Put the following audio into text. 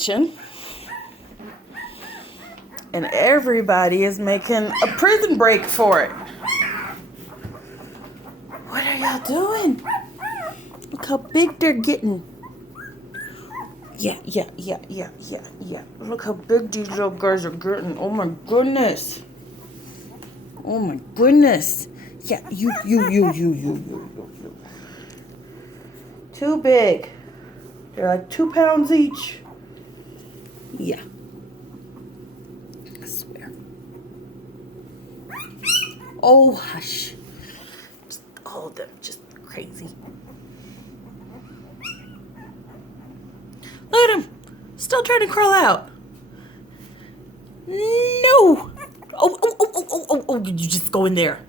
kitchen. And everybody is making a prison break for it. What are y'all doing? Look how big they're getting. Yeah. Look how big these little guys are getting. Oh my goodness. Yeah, you. Too big. They're like 2 pounds each. Yeah. I swear. Oh, hush. Just all of them just crazy. Look at him. Still trying to crawl out. No. Oh, did you just go in there?